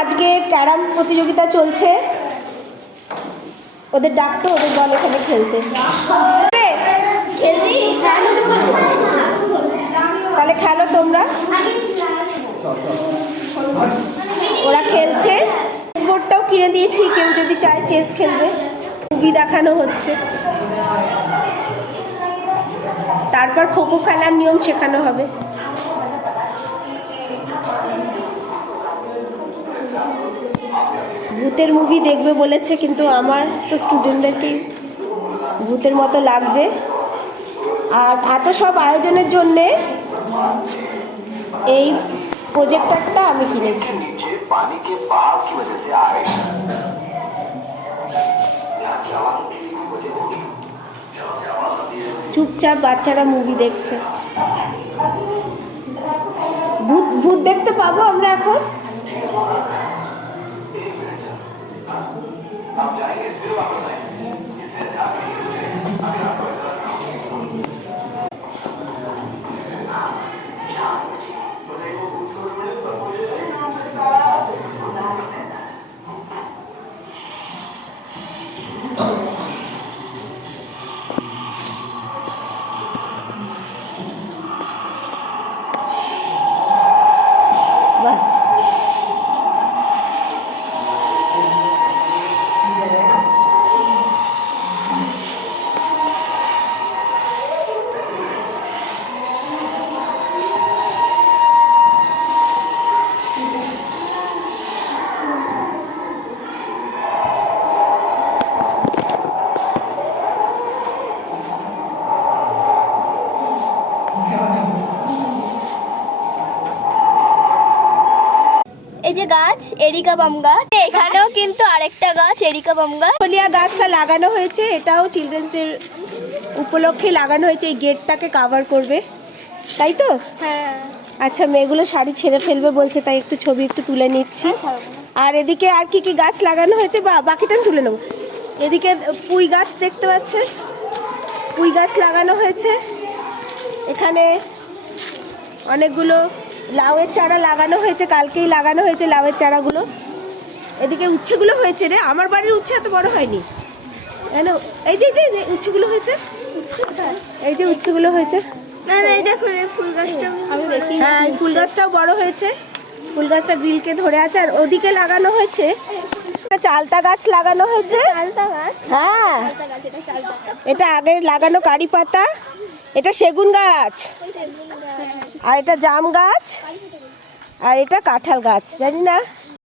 আজকে ক্যারাম প্রতিযোগিতা চলছে, ওদের ডাকতো, ওদের বল এখানে খেলতে। তাহলে খেলো তোমরা। ওরা খেলছে, চেস বোর্ডটাও কিনে দিয়েছি, কেউ যদি চায় চেস খেলবে। মুভি দেখানো হচ্ছে, তারপর খোখো খেলার নিয়ম শেখানো হবে। ভূতের মুভি দেখবে বলেছে, কিন্তু আমার তো স্টুডেন্টদেরকেই ভূতের মতো লাগছে। আর এত সব আয়োজনের জন্যে এই প্রজেক্টরটা আমি কিনেছি। চুপচাপ বাচ্চারা মুভি দেখছে। ভূত ভূত দেখতে পাবো আমরা এখন। এই যে গাছ এরিকা বাম গাছ, এখানেও কিন্তু আরেকটা গাছ এরিকা বাম গাছ। ফলিয়া গাছটা লাগানো হয়েছে, এটাও চিলড্রেন্স ডে উপলক্ষে লাগানো হয়েছে, এই গেটটাকে কাভার করবে, তাই তো? হ্যাঁ। আচ্ছা, মেয়েগুলো শাড়ি ছেড়ে ফেলবে বলছে, তাই একটু ছবি একটু তুলে নিচ্ছি। আর এদিকে আর কি কি গাছ লাগানো হয়েছে, বা বাকিটা তুলে নেবো। এদিকে পুঁই গাছ দেখতে পাচ্ছে, পুঁই গাছ লাগানো হয়েছে। এখানে অনেকগুলো লাউয়ের চারা লাগানো হয়েছে, কালকেই লাগানো হয়েছে লাউয়ের চারাগুলো। এদিকে উচ্ছেগুলো হয়েছে রে, আমার বাড়ির উচ্ছে এত বড় হয়নি, জানো? এই যে উচ্ছেগুলো হয়েছে, এই যে উচ্ছেগুলো হয়েছে। না না, এই দেখো ফুল গাছটা আমি দেখি। হ্যাঁ, ফুল গাছটাও বড় হয়েছে, ফুল গাছটা গ্রিলকে ধরে আছে। আর ওদিকে লাগানো হয়েছে চালতা গাছ লাগানো হয়েছে। চালতা গাছ? হ্যাঁ, চালতা গাছ, এটা চালতা গাছ। এটা আগে লাগানো কারি পাতা, এটা সেগুন গাছ, আর এটা জাম গাছ, আর এটা কাঁঠাল গাছ, জানি না।